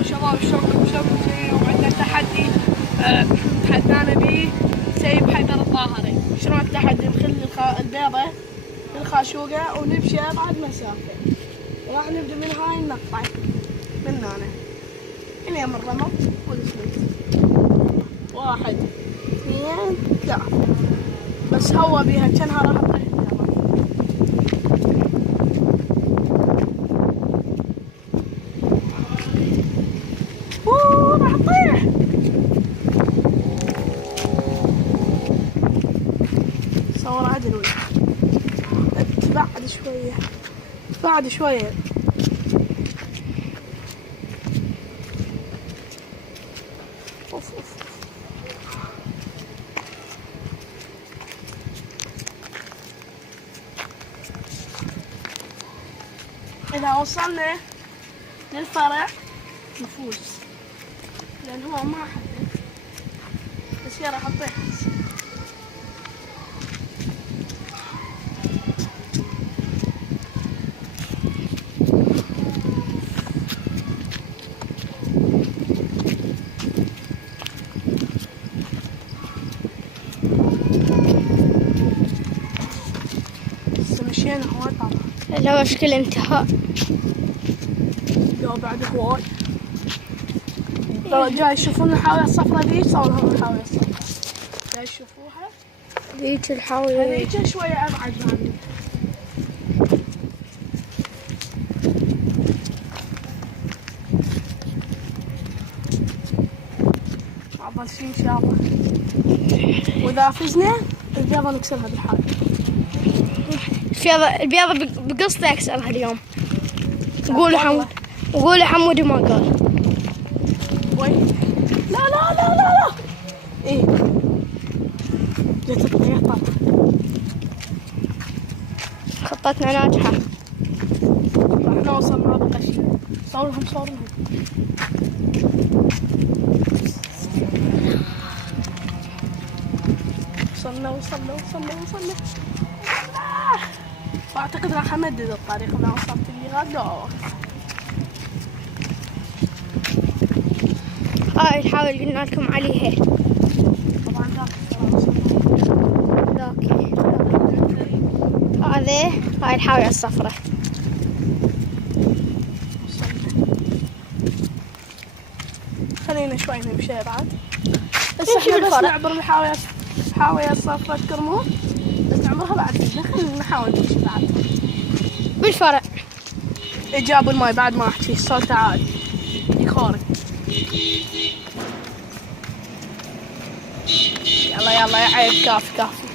يا شباب شلونكم اليوم عندنا تحدي تحدانا به سيف حيدر الطاهري. شلون التحدي؟ نخلي البيضة بالخاشوقة ونمشي بعد مسافة، وراح نبدأ من هاي النقطة من هنا إلى من الرمل والسويت. 1 2 3 بس هو بيها كانها راح تطيح البيضة. راح تطيح. صور عدل ولا بعد شوية اوف. إذا وصلنا للفرع نفوز، لأن هو ما حدد بس هي راح تطيح. مشينا هواي طبعا. لا مشكلة انتهاء. لو بعد هواي لو جاي يشوفون الحاوية الصفرا ذي يسوون لهم الحاوية الصفرا. جاي يشوفوها ذيك الحاوية هذيك شوية أبعد عني. عبال شي إن شاء الله، وإذا فزنا البيضة نكسرها بالحاوية. البيضة بقصدي أكسرها اليوم. وقول حمودي ما قال. وي لا ايه جت تطيح طبعا. خطتنا ناجحة. احنا وصلنا بقى شيء. صورهم وصلنا. واعتقد راح امدد الطريق اذا وصلت لي غدا. هاي الحاوية اللي قلنا لكم عليها. طبعا ذاك هاي الحاوية الصفراء. خلينا شوي نمشي بعد. بس احنا بس نعبر الحاوية الصفراء تكرمون، بس نعبرها بعد. خلينا نحاول نمشي بعد بالفرع. جابوا الماي بعد ما احكي الصوت عالي يخورك. يلا يا عيب كافي.